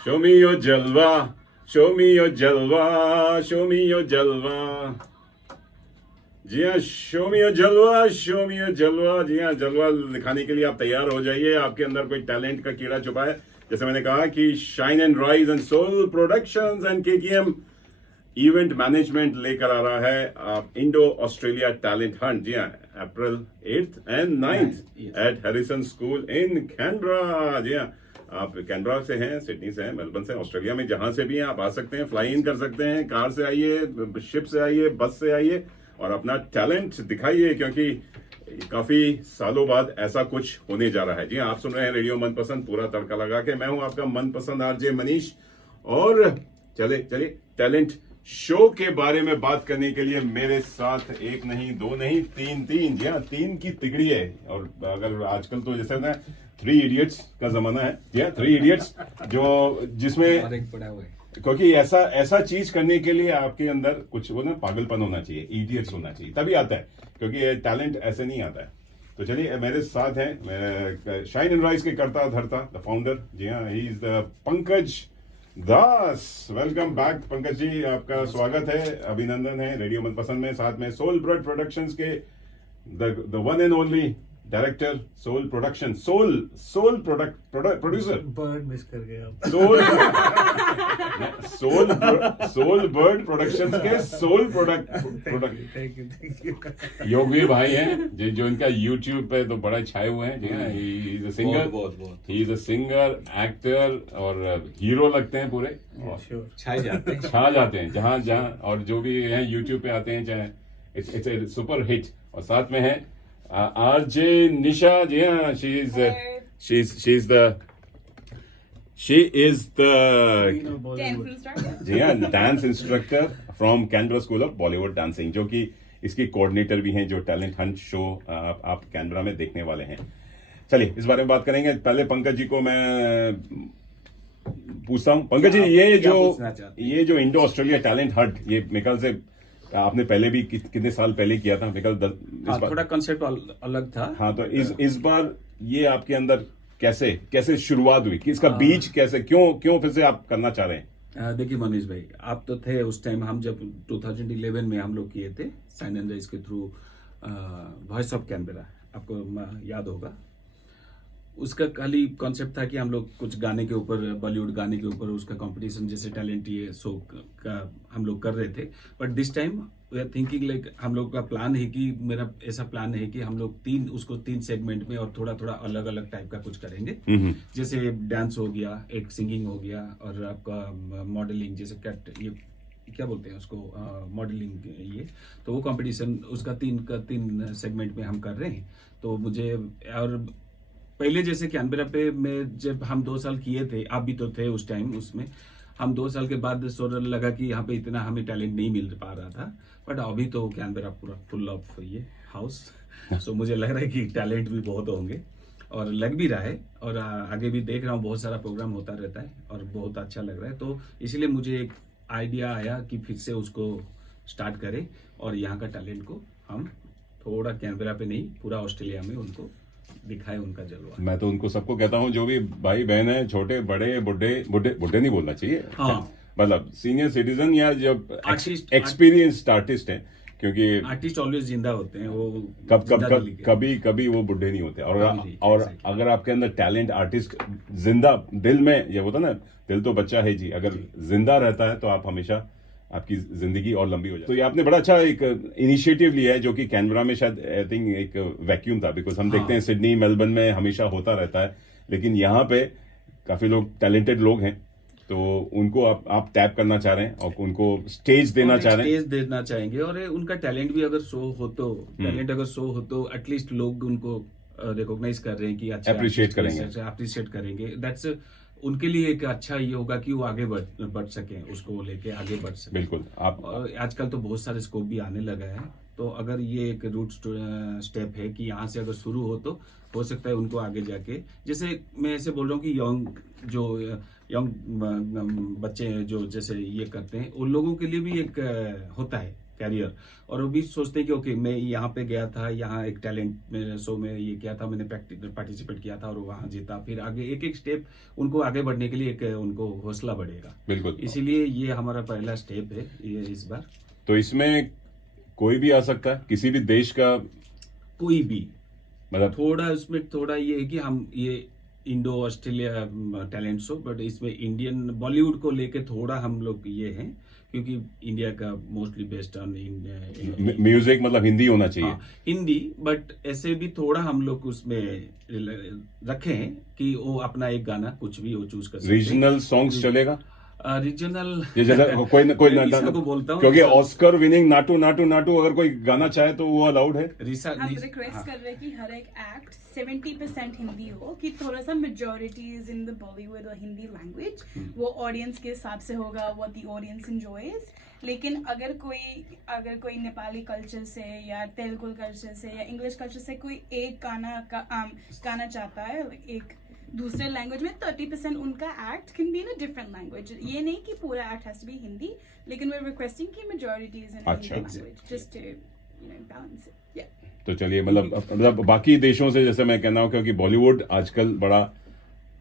Show me your jalwa, show me your jalwa, show me your jalwa. जी हाँ, show me your जलवा, show me your जलवा। जी हाँ, जलवा दिखाने के लिए आप तैयार हो जाइए। आपके अंदर कोई टैलेंट का कीड़ा छुपा है, जैसे मैंने कहा कि Shine and Rise and Soul Productions and KKM Event Management लेकर आ रहा है इंडो ऑस्ट्रेलिया टैलेंट हंट। जी हाँ, April 8th and 9th at Harrison school in Canberra. जी हाँ, आप कैनबरा से हैं, सिडनी से हैं, मेलबर्न से, ऑस्ट्रेलिया में जहां से भी हैं आप आ सकते हैं, फ्लाई इन कर सकते हैं, कार से आइए, शिप से आइए, बस से आइए और अपना टैलेंट दिखाइए, क्योंकि काफी सालों बाद ऐसा कुछ होने जा रहा है। जी हाँ, आप सुन रहे हैं रेडियो मनपसंद पूरा तड़का लगा के। मैं हूं आपका मनपसंद आरजे मनीष, और चले टैलेंट शो के बारे में बात करने के लिए मेरे साथ एक नहीं, दो नहीं, तीन। जी हाँ, 3 की तिगड़ी है। और अगर आजकल तो जैसे ना 3 इडियट्स का जमाना है। जी हाँ, 3 इडियट्स जिसमें पड़ा हुआ है, क्योंकि ऐसा चीज करने के लिए आपके अंदर कुछ वो ना पागलपन होना चाहिए, इडियट्स होना चाहिए, तभी आता है, क्योंकि ये टैलेंट ऐसे नहीं आता है। तो चलिए, मेरे साथ हैं शाइन एंड राइज के करता धरता द फाउंडर। जी हाँ, he is the Pankaj Das. Welcome back Pankaj ji, आपका स्वागत है, अभिनंदन है रेडियो मनपसंद में। साथ में सोल ब्रेड प्रोडक्शंस के the one and only director, sole production, sole producer, bird miss कर गए आप। सोल बर्ड प्रोडक्शंस के sole product thank you. Yogi भाई हैं जो इनका यूट्यूब पे तो बड़ा छाए हुए हैं। जी हाँ, ही इज अ सिंगर, बहुत he is a singer, actor और हीरो लगते हैं पूरे, श्योर। छा जाते हैं जहां और जो भी हैं यूट्यूब पे आते हैं, चाहे इट्स ए सुपर हिट। और साथ में है आरजे निशा। जी हाँ, she is the Dance instructor. जी हाँ, dance instructor from Canberra School of Bollywood dancing, जो कि इसकी कोऑर्डिनेटर भी हैं, जो टैलेंट हंट शो आप कैनबरा में देखने वाले हैं। चलिए, इस बारे में बात करेंगे। पहले पंकज जी को मैं पूछता हूँ। पंकज जी, ये जो इंडो ऑस्ट्रेलिया टैलेंट हंट, ये मेरे ख्याल से आपने पहले भी कितने साल पहले किया था? मेरे ख्याल थोड़ा कंसेप्ट अलग था। हाँ, तो इस बार ये आपके अंदर कैसे शुरुआत हुई कि इसका बीज कैसे, क्यों फिर से आप करना चाह रहे हैं? देखिए मनीष भाई, आप तो थे उस टाइम, हम जब 2011 में हम लोग किए थे साइन एंड राइज के थ्रू वॉइस ऑफ कैनबरा, आपको याद होगा। उसका खाली कॉन्सेप्ट था कि हम लोग कुछ गाने के ऊपर, बॉलीवुड गाने के ऊपर उसका कंपटीशन जैसे टैलेंट ये शो का हम लोग कर रहे थे। But this time we are thinking like, हम लोग का प्लान है कि, मेरा ऐसा प्लान है कि हम लोग तीन सेगमेंट में और थोड़ा अलग अलग टाइप का कुछ करेंगे। जैसे डांस हो गया, एक सिंगिंग हो गया, और आपका मॉडलिंग, जैसे ये क्या बोलते हैं उसको, मॉडलिंग, ये तो वो कंपटीशन उसका तीन सेगमेंट में हम कर रहे हैं। तो मुझे, और पहले जैसे कैनबरा पे में जब हम 2 साल किए थे, आप भी तो थे उस टाइम, उसमें हम 2 साल के बाद सोचने लगा कि यहाँ पे इतना हमें टैलेंट नहीं मिल पा रहा था। बट अभी तो कैनबरा पूरा फुल ऑफ ये हाउस, सो मुझे लग रहा है कि टैलेंट भी बहुत होंगे, और लग भी रहा है, और आगे भी देख रहा हूँ बहुत सारा प्रोग्राम होता रहता है और बहुत अच्छा लग रहा है। तो इसलिए मुझे एक आइडिया आया कि फिर से उसको स्टार्ट करें, और यहाँ का टैलेंट को हम थोड़ा कैनबरा पे नहीं, पूरा ऑस्ट्रेलिया में उनको दिखाए उनका जलवा। मैं तो उनको सबको कहता हूँ, जो भी भाई बहन है, छोटे बड़े, बुढ़े नहीं बोलना चाहिए, हाँ, मतलब सीनियर सिटीजन या जब आर्टिस्ट, एक्सपीरियंस्ड आर्टिस्ट हैं, क्योंकि आर्टिस्ट ऑलवेज जिंदा होते हैं, वो कभी वो बुढ़े नहीं होते। और अगर आपके अंदर टैलेंट, आर्टिस्ट जिंदा, दिल में ये होता ना, दिल तो बच्चा है जी, अगर जिंदा रहता है तो आप हमेशा, आपकी जिंदगी और लंबी हो जाए। तो ये आपने बड़ा अच्छा एक इनिशिएटिव लिया है, जो कि कैनबरा में शायद आई थिंक एक वैक्यूम था, बिकॉज हम देखते हैं सिडनी, मेलबर्न में हमेशा होता रहता है, लेकिन यहाँ पे काफी लोग, टैलेंटेड लोग हैं, तो उनको आप टैप करना चाह रहे हैं और उनको स्टेज देना चाह रहे हैं। स्टेज देना चाहेंगे, और उनका टैलेंट भी अगर शो हो तो एटलीस्ट लोग उनको रिकॉग्नाइज कर रहे हैं कि अच्छा, अप्रिशिएट करेंगे। दैट्स उनके लिए एक अच्छा ये होगा कि वो आगे बढ़ सके, उसको लेके आगे बढ़ सके। बिल्कुल। आजकल तो बहुत सारे स्कोप भी आने लगा है, तो अगर ये एक रूट स्टेप है कि यहाँ से अगर शुरू हो सकता है उनको आगे जाके, जैसे मैं ऐसे बोल रहा हूँ कि यंग बच्चे जो जैसे ये करते हैं, उन लोगों के लिए भी एक होता है कैरियर, और वो भी सोचते हैं कि ओके मैं यहाँ पे गया था, यहाँ एक टैलेंट मेरे शो में ये किया था, मैंने पार्टिसिपेट किया था और वहाँ जीता, फिर आगे एक एक स्टेप उनको आगे बढ़ने के लिए एक उनको हौसला बढ़ेगा। बिल्कुल। इसीलिए ये हमारा पहला स्टेप है ये इस बार। तो इसमें कोई भी आ सकता है, किसी भी देश का, कोई भी, मतलब थोड़ा उसमें थोड़ा ये है कि हम ये Indo Australia talent show, but इसमें इंडियन बॉलीवुड को लेके थोड़ा हम लोग ये हैं, क्योंकि इंडिया का मोस्टली बेस्ड ऑन म्यूजिक, मतलब हिंदी होना चाहिए। हिंदी, बट ऐसे भी थोड़ा हम लोग उसमें रखे हैं कि वो अपना एक गाना कुछ भी वो चूज कर सकते हैं। रीजनल सॉन्ग्स चलेगा, रीजनल ये जैसा कोई को बोलता हूँ, क्योंकि ऑस्कर विनिंग नाटू नाटू नाटू अगर कोई गाना चाहे तो वो अलाउड है। हम रिक्वेस्ट कर रहे हैं कि हर एक एक्ट 70% हिंदी हो, कि थोड़ा सा मेजोरिटीज इन द बॉलीवुड और हिंदी लैंग्वेज, वो ऑडियंस के हिसाब से होगा, व्हाट द ऑडियंस एंजॉयज। लेकिन अगर कोई नेपाली कल्चर से या तेलुगु कल्चर से या इंग्लिश कल्चर से कोई एक गाना चाहता है एक दूसरे लैंग्वेज में, 30% उनका act can be in a different language. ये नहीं कि पूरा act has to be Hindi, लेकिन वी आर रिक्वेस्टिंग कि majority is in Hindi language, just to balance it. या तो चलिए, मतलब बाकी देशों से, जैसे मैं कहना हूँ, क्योंकि बॉलीवुड आजकल बड़ा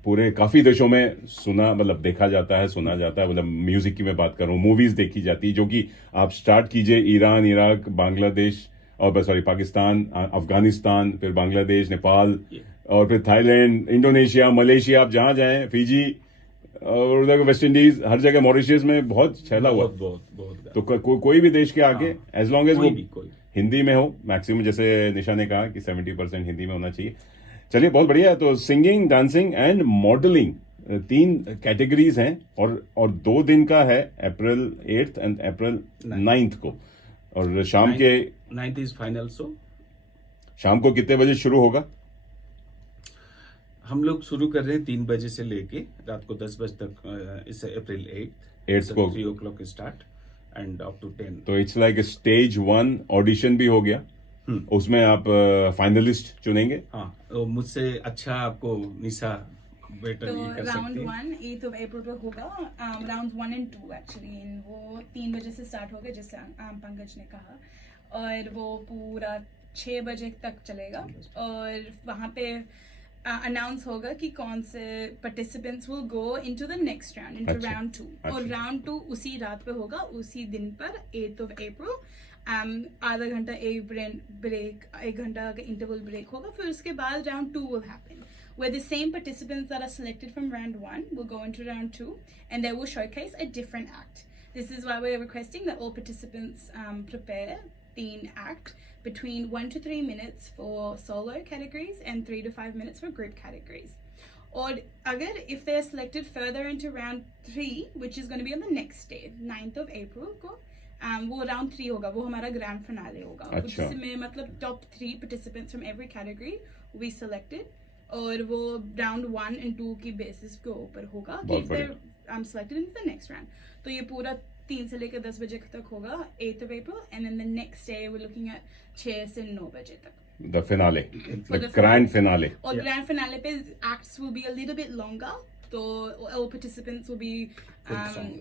पूरे काफी देशों में मतलब देखा जाता है, सुना जाता है। मतलब म्यूजिक की मैं बात कर रहा हूँ, मूवीज देखी जाती है, जो कि आप स्टार्ट कीजिए ईरान, इराक, बांग्लादेश और पाकिस्तान, अफगानिस्तान, फिर बांग्लादेश, नेपाल और फिर थाईलैंड, इंडोनेशिया, मलेशिया, आप जहां जाएं, फिजी और उधर वेस्ट इंडीज, हर जगह, मॉरिशस में बहुत छैला हुआ। बहुत तो कोई भी देश के आगे, एज लॉन्ग एज वो कोई हिंदी में हो, मैक्सिमम, जैसे निशा ने कहा कि 70% हिंदी में होना चाहिए। चलिए, बहुत बढ़िया है। तो singing, dancing and modelling 3 categories हैं, और 2 दिन का है, अप्रैल 8 एंड अप्रैल 9 को, और शाम के 9th इज फाइनल शो। शाम को कितने बजे शुरू होगा? हम लोग शुरू कर रहे हैं 3 बजे से लेके रात को 10 बजे तक। इस अप्रैल 8 को 3 o'clock start and up to 10। तो इट्स लाइक स्टेज 1 ऑडिशन भी हो गया, उसमें आप फाइनलिस्ट चुनेंगे। हाँ, तो मुझसे अच्छा आपको निशा बेटर तो ये कर राउंड सकती है। 1 8 अप्रैल को होगा। राउंड 1 and 2 एक्चुअली वो 3 बजे से स्टार्ट होगा, जैसे पंकज ने कहा, और वो पूरा 6 बजे तक चलेगा। और वहाँ पे अनाउंस होगा कि कौन से participants will go into the next round, into अच्छा, राउंड 2। और अच्छा। राउंड 2 उसी रात पे होगा, उसी दिन पर 8 अप्रैल। आधा घंटा एक ब्रेक, 1 घंटा का इंटरवल ब्रेक होगा, फिर उसके बाद round 2 will happen, where the same participants that are selected from round 1 will go into round 2, and they will showcase a different act. This is why we're requesting that all participants prepare 3 act between 1 to 3 minutes for solo categories and 3 to 5 minutes for group categories. Or agar if they are selected further into round 3, which is going to be on the next day, 9th of April को, वो round 3 होगा, वो हमारा grand finale होगा। अच्छा। जिसमें मतलब top 3 participants from every category we selected, और वो राउंड 1 and 2 की बेसिस के ऊपर होगा कि बहुत if they're selected into the next round। तो ये पूरा 3 से लेकर 10 बजे तक होगा, 8th of April, and then the next day we're looking at 6 से 9 बजे तक। The finale, For the the grand finale. Finale. और ग्रैंड फिनाले पे acts will be a little bit longer, so all participants will be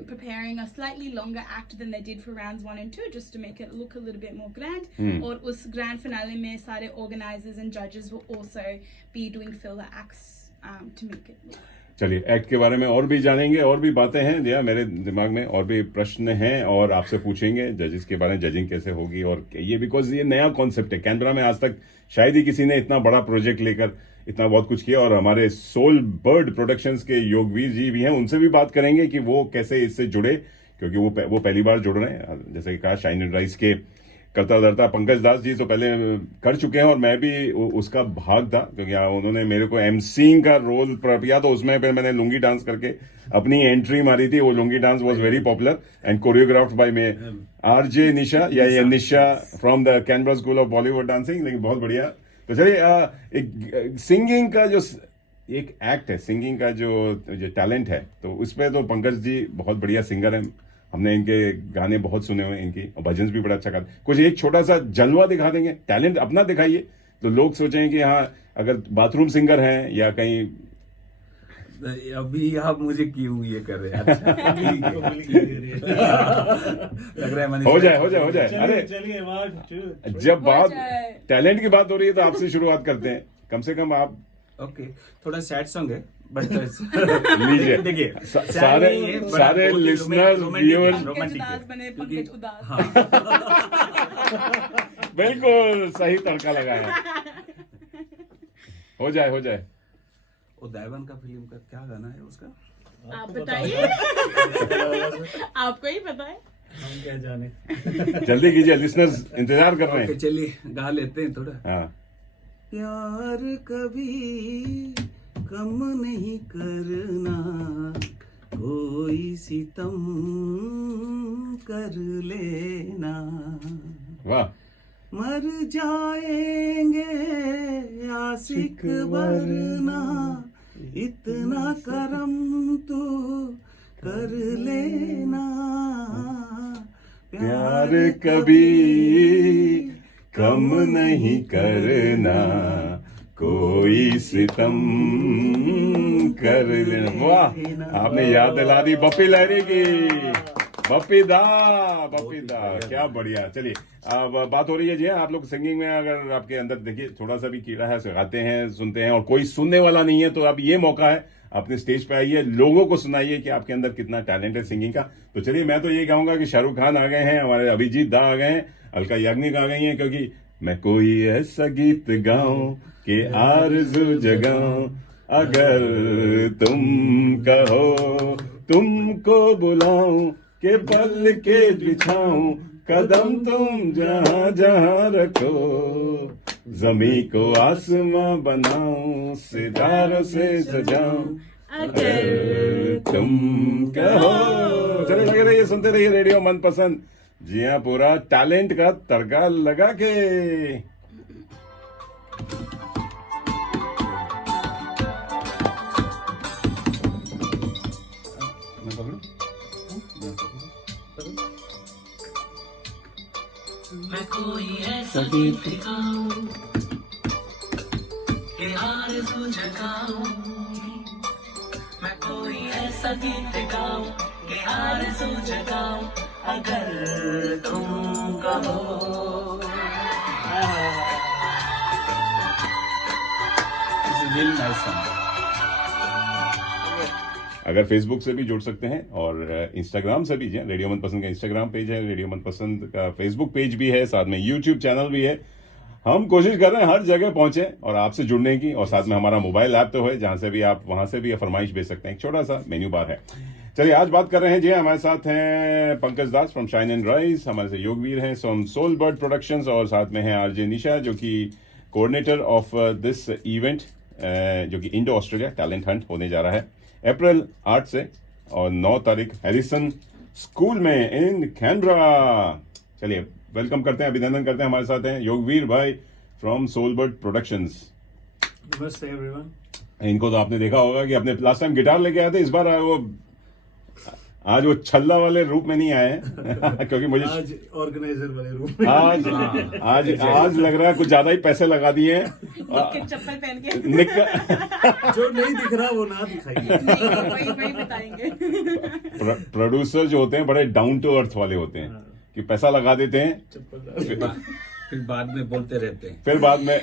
preparing a slightly longer act than they did for rounds 1 and 2, just to make it look a little bit more grand। और उस grand finale में सारे organizers and judges will also be doing filler acts to make it look। चलिए, act के बारे में और भी जानेंगे, और भी बातें हैं या मेरे दिमाग में और भी प्रश्न हैं, और आपसे पूछेंगे जजेस के बारे में, जजिंग कैसे होगी, और ये बिकॉज ये नया कॉन्सेप्ट है। कैनबरा में आज तक शायद ही किसी ने इतना बड़ा प्रोजेक्ट लेकर इतना बहुत कुछ किया, और हमारे सोल बर्ड प्रोडक्शंस के योगवीर जी भी हैं, उनसे भी बात करेंगे कि वो कैसे इससे जुड़े, क्योंकि वो पहली बार जुड़ रहे हैं। जैसे कहा, शाइन एंड राइस के करता धरता पंकज दास जी तो पहले कर चुके हैं, और मैं भी उसका भाग था, क्योंकि उन्होंने मेरे को एमसीइंग का रोल किया, तो उसमें फिर मैंने लुंगी डांस करके अपनी एंट्री मारी थी। वो lungi dance was very popular and choreographed by me RJ Nisha या Nisha from the Canberra School of Bollywood Dancing. लेकिन बहुत बढ़िया। तो चलिए, एक सिंगिंग का जो एक एक्ट है, सिंगिंग का जो टैलेंट है, तो उस पर तो पंकज जी बहुत बढ़िया सिंगर है। हमने इनके गाने बहुत सुने हुए हैं, इनकी, और भजन भी बड़ा अच्छा गाते। कुछ एक छोटा सा जलवा दिखा देंगे, टैलेंट अपना दिखाइए, तो लोग सोचें कि हाँ, अगर बाथरूम सिंगर हैं या कहीं अभी आप मुझे क्यों ये कर रहे हैं? अच्छा, ठीक है, गोली ठीक दे रही है। है। लग रहा है मनीष हो भाई- जाए अरे चलिए 1 2 जब हो बात जाए। टैलेंट की बात हो रही है तो आपसे शुरुआत करते हैं, कम से कम आप ओके, थोड़ा सैड सॉन्ग है बट लीजिए। देखिए सारे लिसनर्स व्यूअर्स रोमांटिक उदास है बने, क्योंकि- पंकज उदास। हाँ बिल्कुल सही तड़का लगाया। हो जाए वो दैवन का फिल्म का क्या गाना है उसका? आप बताइए, आपको ही पता है। हम क्या जाने। जल्दी कीजिए, लिसनर्स इंतजार कर रहे ओके हैं। चलिए गा लेते हैं थोड़ा। हाँ प्यार कभी कम नहीं करना, कोई सितम कर लेना, वाह, मर जाएंगे आशिक वरना, इतना करम तू कर लेना, प्यार कभी कम नहीं करना, कोई सितम कर लेना। वाह, आपने याद दिला दी बप्पी लहरी की। बप्पी दा क्या बढ़िया। चलिए अब बात हो रही है जी, आप लोग सिंगिंग में अगर आपके अंदर देखिए थोड़ा सा भी कीड़ा है, गाते हैं सुनते हैं और कोई सुनने वाला नहीं है, तो अब ये मौका है, अपने स्टेज पे आइए, लोगों को सुनाइए कि आपके अंदर कितना टैलेंट है सिंगिंग का। तो चलिए मैं तो ये कहूंगा कि शाहरुख खान आ गए हैं, हमारे अभिजीत दा आ गए हैं, अलका याग्निक आ गई हैं, क्योंकि मैं कोई ऐसा गीत गाऊं कि आरज़ू जगाऊं, अगर तुम कहो तुमको बुलाऊं, के पल के बिछाऊं, कदम तुम जहां जहां रखो, जमी को आसमां बनाऊं, सितारों से सजाऊं, अगर तुम कहो। चले लगे रहिए, सुनते रहिए रेडियो मनपसंद। जी हाँ, पूरा टैलेंट का तड़का लगा के। मैं पकड़ूं? मैं कोई ऐसा गीत गाऊं कि आरज़ू जगाऊं, मैं कोई ऐसा गीत गाऊं कि आरज़ू जगाऊं, अगर तुम कहो। Really nice song. अगर फेसबुक से भी जुड़ सकते हैं और इंस्टाग्राम से भी, जी रेडियो मनपसंद का इंस्टाग्राम पेज है, रेडियो मनपसंद का फेसबुक पेज भी है, साथ में यूट्यूब चैनल भी है। हम कोशिश कर रहे हैं हर जगह पहुंचे और आपसे जुड़ने की, और साथ में हमारा मोबाइल ऐप तो है, जहां से भी आप वहां से भी फरमाइश भेज सकते हैं, एक छोटा सा मेन्यू बार है। चलिए आज बात कर रहे हैं जी, हमारे साथ हैं पंकज दास फ्रॉम शाइन एंड राइज, हमारे से योगवीर हैं फ्रॉम सोल बर्ड प्रोडक्शंस, और साथ में है आरजे निशा जो कि कोऑर्डिनेटर ऑफ दिस इवेंट, जो कि इंडो ऑस्ट्रेलिया टैलेंट हंट होने जा रहा है अप्रैल 8 से और 9 तारीख हैरिसन स्कूल में इन कैनबरा। चलिए वेलकम करते हैं, अभिनंदन करते हैं। हमारे साथ हैं योगवीर भाई फ्रॉम सोलबर्ड प्रोडक्शंस। नमस्ते एवरीवन। इनको तो आपने देखा होगा कि अपने लास्ट टाइम गिटार लेके आए थे, इस बार आज वो छल्ला वाले रूप में नहीं आए हैं क्योंकि मुझे आज ऑर्गेनाइजर वाले रूप में। आज लग रहा है कुछ ज्यादा ही पैसे लगा दिए हैं। निक्कर चप्पल पहन के जो नहीं दिख रहा वो ना दिखाइए। नहीं, वही बताएंगे। प्रोड्यूसर जो होते हैं बड़े डाउन टू अर्थ वाले होते हैं कि पैसा लगा देते हैं, चप्पल फिर बाद में बोलते रहते हैं। फिर बाद में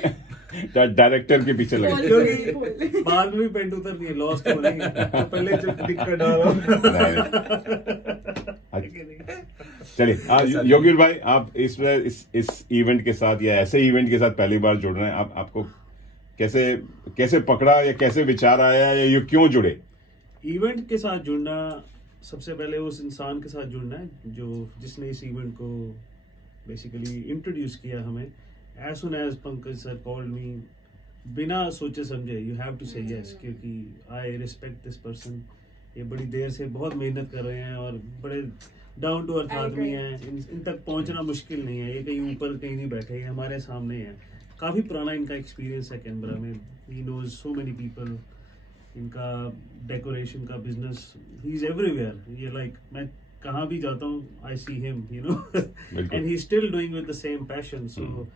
डायरेक्टर के पीछे लगे। क्योंकि बाद में भी पेंट उतर नहीं है, लॉस्ट हो नहीं है, तो पहले जब दिक्कत डाला। चलिए आज योगीर भाई, आप इस इवेंट के साथ या ऐसे इवेंट के साथ पहली बार जुड़ रहे हैं, आपको कैसे पकड़ा या कैसे विचार आया या ये क्यों जुड़े? इवेंट के साथ जुड़ना, सबसे पहले उस इंसान के साथ जुड़ना है जिसने इस इवेंट को बेसिकली इंट्रोड्यूस किया हमें। As soon as Pankaj sir called me, बिना सोचे समझे you have to say yes, क्योंकि आई रिस्पेक्ट दिस पर्सन। ये बड़ी देर से बहुत मेहनत कर रहे हैं और बड़े डाउन टू अर्थ आदमी हैं। इन तक पहुंचना मुश्किल नहीं है, ये कहीं ऊपर कहीं नहीं बैठे, ये हमारे सामने हैं। काफ़ी पुराना इनका एक्सपीरियंस है कैनबरा में, he knows so many people. इनका डेकोरेशन का बिजनेस, ही इज एवरीवेयर। ये लाइक मैं कहाँ भी जाता हूँ I see him, you know, and he still doing with the same passion. So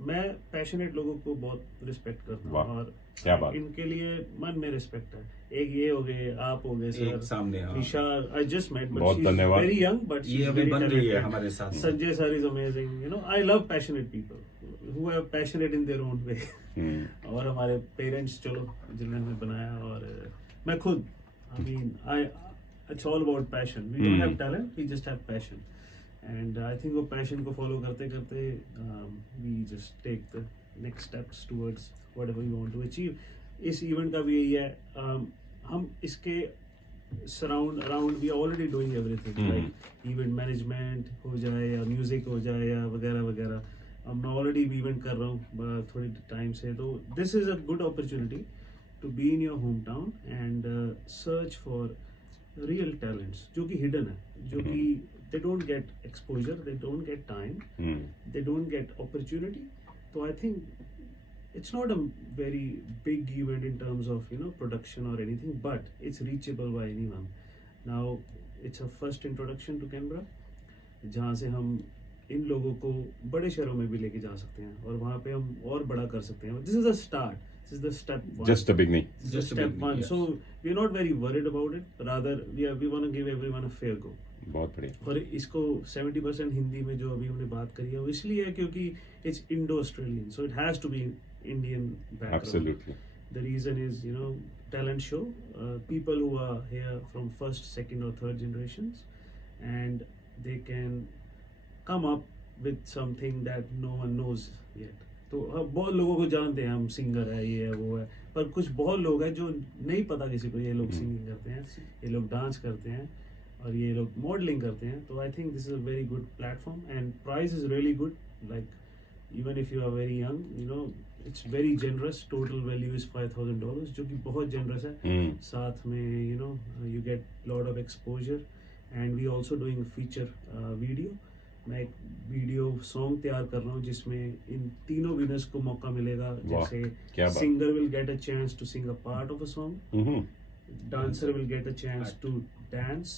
मैं पैशनेट लोगों को बहुत रिस्पेक्ट करता हूँ और क्या बात। इनके लिए मन में रिस्पेक्ट है। एक ये हो गए, आप हो गए सर, एक सामने, हाँ। Nisha I just met but बहुत शी इज धन्यवाद। वेरी यंग बट ये अभी बन रही है हमारे साथ। Sanjay sir is amazing, you know I love passionate people who are passionate in their own way. और हमारे पेरेंट्स चलो जिन्होंने हमें बनाया, और मैं खुद I mean I it's all about passion, we don't have talent, we just have passion, and I think वो पैशन को फॉलो करते करते we just take the next steps towards whatever we want to achieve. इस event का भी यही है, हम इसके around we already doing everything, like event management हो जाए या म्यूजिक हो जाए या वगैरह वगैरह, मैं ऑलरेडी इवेंट कर रहा हूँ थोड़ी टाइम से, तो this is a good opportunity to be in your home town and search for real talents जो कि हिडन है, जो कि they don't get exposure, they don't get time, they don't get opportunity. तो I think it's not a very big event in terms of, you know, production or anything, but it's reachable by anyone. Now it's a first introduction to Canberra, जहाँ से हम इन लोगों को बड़े शहरों में भी लेके जा सकते हैं और वहाँ पे हम और बड़ा कर सकते हैं। This is a start. This is the step one. Just the beginning. Just step one. yes. So we're not very worried about it. Rather, we want to give everyone a fair go. बहुत बढ़िया। और इसको 70% हिंदी में जो अभी हमने बात करी है वो इसलिए है क्योंकि it's Indo Australian, so it has to be Indian background. Absolutely. The reason is, you know, talent show, people who are here from first, second or third generations, and they can come up with something that no one knows yet. तो बहुत लोगों को जानते हैं हम singer है, ये है वो है, पर कुछ बहुत लोग हैं जो नहीं पता किसी को ये लोग सिंगिंग करते हैं, ये लोग डांस करते हैं और ये लोग मॉडलिंग करते हैं। तो I think this is a very good platform and price is really good, like even if you are very young, you know it's very generous, total value is $5,000 जो कि बहुत जनरस है। साथ में you know you get lot of exposure and we also doing feature video. मैं एक video song तैयार कर रहा हूँ जिसमें इन तीनों विनर्स को मौका मिलेगा, क्या जैसे बात। Singer will get a chance to sing a part of a song, dancer will get a chance to dance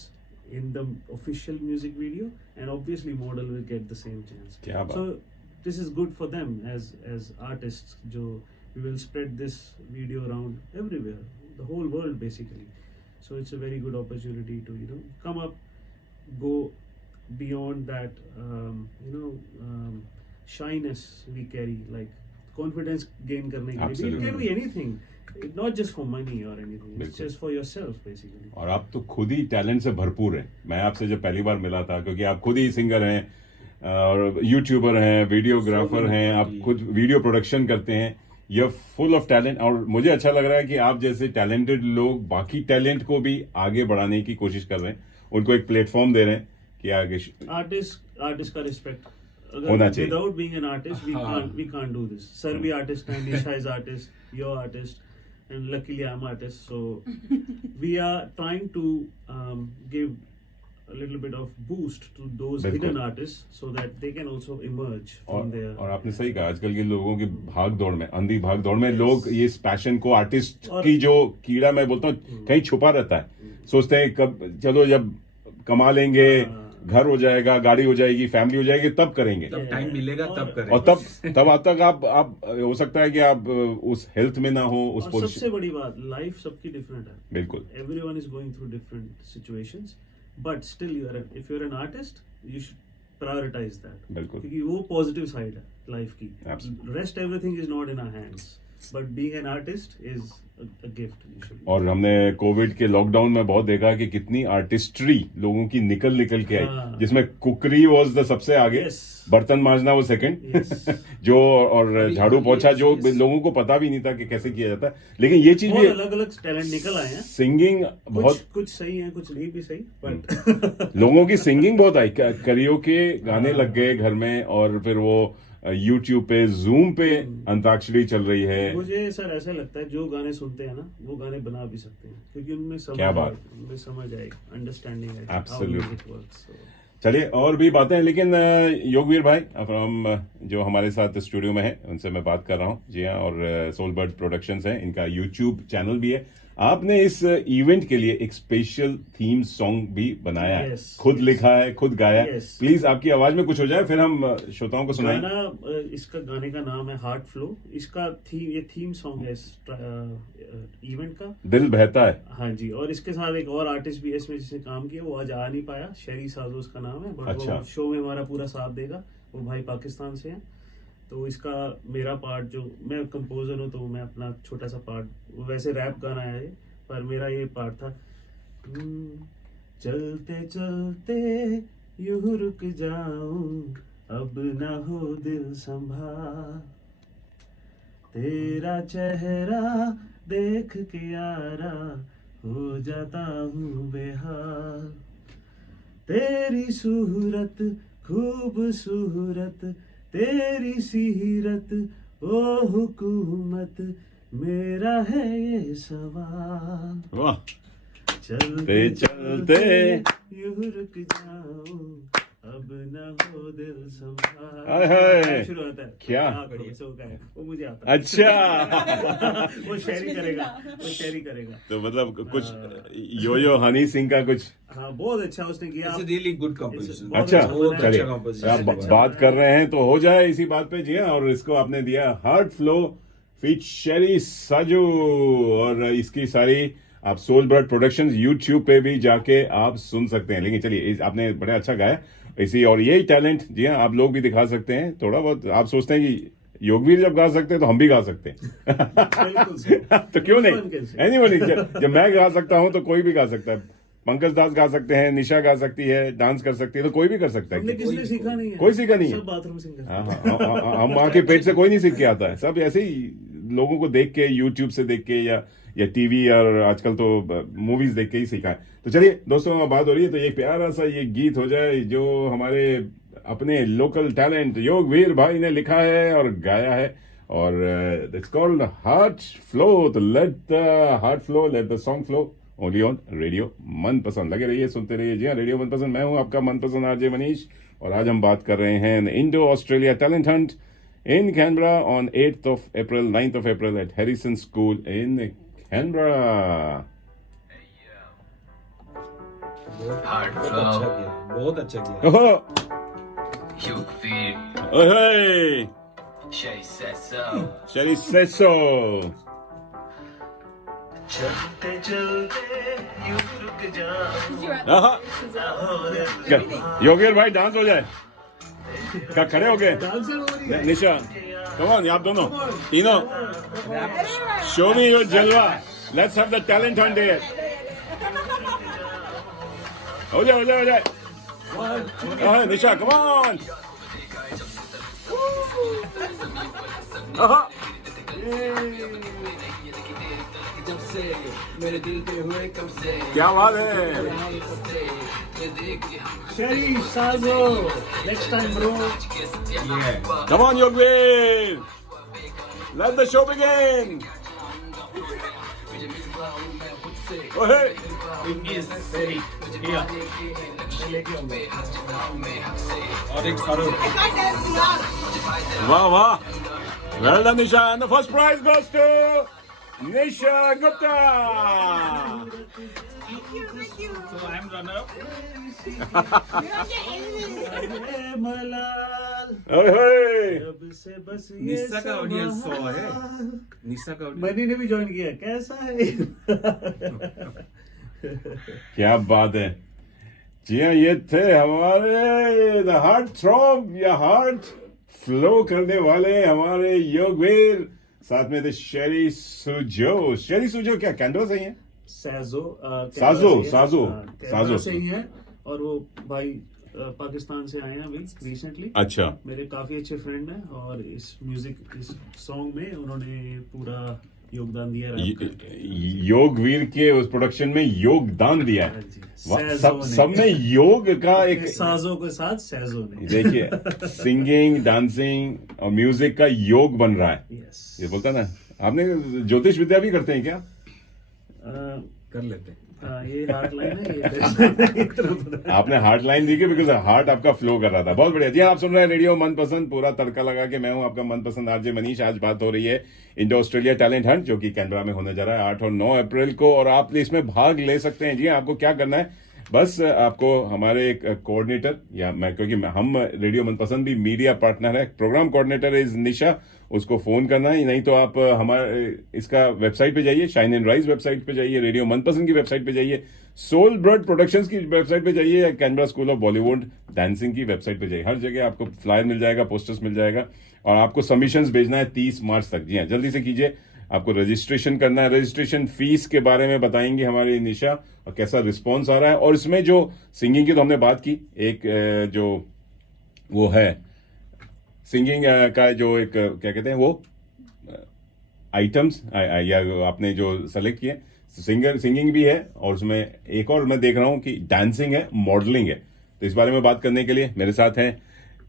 in the official music video, and obviously model will get the same chance. क्या बात। So this is good for them as artists. जो we will spread this video around everywhere, the whole world basically. So it's a very good opportunity to, you know, come up, go beyond that, shyness we carry, like confidence gain करने के लिए. It Absolutely. can be anything. Not just for money or anything. It's बिल्कुल। just for yourself basically. और आप तो खुद ही talent से भरपूर हैं। मैं आपसे जब पहली बार मिला था, क्योंकि आप खुद ही सिंगर हैं और यूट्यूबर हैं, वीडियोग्राफर हैं, आप खुद वीडियो प्रोडक्शन करते हैं, you are full of talent. और मुझे अच्छा लग रहा है कि आप जैसे टैलेंटेड लोग बाकी टैलेंट को भी आगे बढ़ाने की कोशिश कर रहे हैं, उनको एक प्लेटफॉर्म दे रहे हैं कि आगे Artist का respect. होना चाहिए। Without being an artist, we can't do this. Sir भी artist हैं, Nisha is artist, you're artist, and luckily I'm artist. So we are trying to give a little bit of boost to those बिल्कुल। hidden artists so that they can also emerge from their. और आपने सही कहा, आजकल के लोगों की भाग दौड़ में, अंधी भाग दौड़ में लोग ये इस पैशन को, आर्टिस्ट की जो कीड़ा मैं बोलता हूँ कहीं छुपा रहता है, सोचते हैं कब चलो जब कमा लेंगे, घर हो जाएगा, गाड़ी हो जाएगी, फैमिली हो जाएगी, तब करेंगे, तब टाइम मिलेगा तब करेंगे। और तब आज तक आप हो सकता है कि आप उस हेल्थ में ना हो, उस और पोजीशन। सबसे बड़ी बात, लाइफ सबकी डिफरेंट है। बिल्कुल। Everyone is going through different situations, but still if you're an artist, you should prioritize that. बिल्कुल। क्योंकि वो पॉजिटिव साइड है लाइफ की। Absolutely. Rest everything is not in our hands, but being an artist is a gift usually. और हमने Covid के lockdown में बहुत देखा कि कितनी आर्टिस्ट्री लोगों की निकल के आई, हाँ। जिसमें कुकरी वाज द सबसे आगे, Yes. बर्तन मांजना वो सेकंड, Yes. जो और झाड़ू पोछा जो yes. लोगों को पता भी नहीं था कि कैसे किया जाता है, लेकिन ये चीज बहुत भी, अलग अलग टैलेंट निकल आए हैं। सिंगिंग बहुत, कुछ सही है, कुछ नहीं भी सही, बट लोगों की सिंगिंग बहुत आई, करियो के गाने लग गए घर में, और फिर वो यूट्यूब पे, जूम पे अंताक्षरी चल रही है। मुझे सर ऐसा लगता है जो गाने सुनते हैं ना वो गाने बना भी सकते हैं, क्योंकि उनमें क्या बात। उनमें समझ आएगी, अंडरस्टैंडिंग है Absolutely. चलिए और भी बातें हैं, लेकिन योगवीर भाई फ्रॉम जो हमारे साथ स्टूडियो में है, उनसे मैं बात कर रहा हूँ। जी हाँ, और सोल बर्ड प्रोडक्शंस है, इनका यूट्यूब चैनल भी है, आपने इस इवेंट के लिए एक स्पेशल थीम सॉन्ग भी बनाया है, Yes, खुद yes. लिखा है, खुद गाया है। Yes. प्लीज आपकी आवाज में कुछ हो जाए, फिर हम श्रोताओं को सुनाएं। गाना इसका गाने का नाम है हार्ट फ्लो। इसका ये थीम सॉन्ग है इस इवेंट का। दिल बहता है। हाँ जी, और इसके साथ एक और आर्टिस्ट भी है इसमें जिसने काम किया, वो आज आ नहीं पाया, शेरी साजो उसका नाम है, बट अच्छा। वो शो में हमारा पूरा साथ देगा। वो भाई पाकिस्तान से हैं, तो इसका मेरा पार्ट, जो मैं कंपोजर हूँ तो मैं अपना छोटा सा पार्ट, वैसे रैप गाना है ये, पर मेरा ये पार्ट था। चलते चलते यूं रुक जाऊं, अब ना हो दिल संभाल, तेरा चेहरा देख के यारा हो जाता हूँ बेहाल, तेरी सूरत खूबसूरत, तेरी सीरत ओ हुकूमत, मेरा है ये सवाल। वाह, चलते चलते यूं रुक जाऊं, अब न हो दिल संभाल। हाय हाय। शुरू होता है क्या? सो का है, वो मुझे आता है। अच्छा। वो शेरी करेगा, वो शेरी करेगा। तो मतलब कुछ यो हनी सिंह का कुछ। हाँ, बहुत अच्छा उसने किया। It's a really good composition. बहुत अच्छा, बहुत अच्छा चलिए composition। आप बात कर रहे हैं तो हो जाए इसी बात पे जी। हाँ, और इसको आपने दिया हार्ट फ्लो फीट शेरी साजू, और इसकी सारी आप सोल ब्लड प्रोडक्शंस यूट्यूब पे भी जाके आप सुन सकते हैं। लेकिन चलिए, आपने बड़ा अच्छा गाया इसी, और यही टैलेंट जी हाँ आप लोग भी दिखा सकते हैं थोड़ा बहुत। आप सोचते हैं कि योगवीर जब गा सकते हैं तो हम भी गा सकते हैं। तो क्यों नहीं, एनीवन, जब मैं गा सकता हूं तो कोई भी गा सकता है। पंकज दास गा सकते हैं, निशा गा सकती है, डांस कर सकती है, तो कोई भी कर सकता हमने है। किसी ने सीखा नहीं है, कोई सीखा नहीं है। सब बाथरूम सिंगर। हाँ, हम माँ के पेट से कोई नहीं सीख के आता है, सब ऐसे ही लोगों को देख के, यूट्यूब से देख के या टीवी, और आजकल तो मूवीज देख के ही सीखा है। तो चलिए दोस्तों, बात हो रही है तो ये प्यारा सा ये गीत हो जाए जो हमारे अपने लोकल टैलेंट योगवीर भाई ने लिखा है और गाया है, और इट्स कॉल्ड हार्ट फ्लो। तो let the heart flow, let the song flow, only on radio मनपसंद। लगे रहिए, सुनते रहिए। जी हाँ, रेडियो मनपसंद, मैं हूं आपका मनपसंद आरजे मनीष, और आज हम बात कर रहे हैं Indo Australia Talent Hunt in Canberra on 8th of April, 9th of April at Harrison School in Canberra. Hard बहुत flow. अच्छा किया, बहुत अच्छा किया। Oh, You feed. oh hey, Shay says so. Sherry says so. चलते चलते यूं रुक जाऊं, योगेश भाई डांस हो जाए, क्या खड़े हो गए? डांसर हो रही है। निशा, come on, आप दोनों तीनों, show me your जलवा, let's have the talent hunt here. हो जाए, हो जाए, हो जाए। हाँ, निशा, come on. हाँ, जब से मेरे दिल पे हुए कब से क्या बात है। शेरी साजो, next time bro. Come on, Yogveer. Let the show begin. Oh, hey. और एक Farooq. Wow, wow. Well done, Nisha. And the first prize goes to Nisha Gupta. Thank you. So I am runner up. ए मलाल, Oh, hey. जब से बस ये निशा का audience 100 है। सवाल। निशा का audience- मनी ने भी ज्वाइन किया, कैसा है? क्या बात है जी हाँ, ये थे हमारे द हार्ट थ्रॉब या हार्ट फ्लो करने वाले हमारे योगवीर, साथ में थे शेरी सुजो। शेरी सुजो क्या कैनबरा से ही है? साजो, साजो, साजो, साजो साजो। से ही है, और वो भाई पाकिस्तान से आए हैं अभी रिसेंटली। अच्छा, मेरे काफी अच्छे फ्रेंड हैं, और इस सॉन्ग में उन्होंने पूरा योगदान दिया है, rap करके। योगवीर के उस प्रोडक्शन में योगदान दिया है। हाँ जी, वाह, सैजो ने। सब में योग का एक, साजो के साथ सैजो ने। देखिए सिंगिंग, डांसिंग और म्यूजिक का योग बन रहा है। यस। ये बोलता ना, आपने ज्योतिष विद्या भी करते हैं क्या? कर लेते हैं। हाँ, ये हार्ट लाइन है, ये डेड लाइन है, इतना पता है। आपने heart line the because heart आपका फ्लो कर रहा था। बहुत बढ़िया जी। आप सुन रहे हैं रेडियो मनपसंद, पूरा तड़का लगा के। मैं हूं आपका मनपसंद आरजे मनीष। आज बात हो रही है इंडो ऑस्ट्रेलिया टैलेंट हंट, जो कि कैनबरा में होने जा रहा है 8 और 9 अप्रैल को, और आप इसमें भाग ले सकते हैं। जी आपको क्या करना है, बस आपको हमारे एक कोऑर्डिनेटर, या मैं, क्योंकि हम रेडियो मनपसंद भी मीडिया पार्टनर है, प्रोग्राम कोऑर्डिनेटर इज निशा, उसको फोन करना है। नहीं तो आप हमारे इसका वेबसाइट पे जाइए, शाइन एंड राइज वेबसाइट पे जाइए, रेडियो मनपसंद की वेबसाइट पे जाइए, सोल ब्लड प्रोडक्शंस की वेबसाइट पे जाइए, या Canberra School of Bollywood dancing की वेबसाइट पे जाइए। हर जगह आपको फ्लायर मिल जाएगा, पोस्टर्स मिल जाएगा, और आपको सबमिशंस भेजना है 30 मार्च तक। जी हाँ, जल्दी से कीजिए। आपको रजिस्ट्रेशन करना है। रजिस्ट्रेशन फीस के बारे में बताएंगे हमारी निशा, और कैसा रिस्पॉन्स आ रहा है। और इसमें जो सिंगिंग की तो हमने बात की, एक जो वो है सिंगिंग का जो एक क्या कहते हैं वो आइटम्स, या आपने जो सेलेक्ट किए, सिंगिंग भी है, और उसमें एक और मैं देख रहा हूं कि डांसिंग है, मॉडलिंग है। तो इस बारे में बात करने के लिए मेरे साथ हैं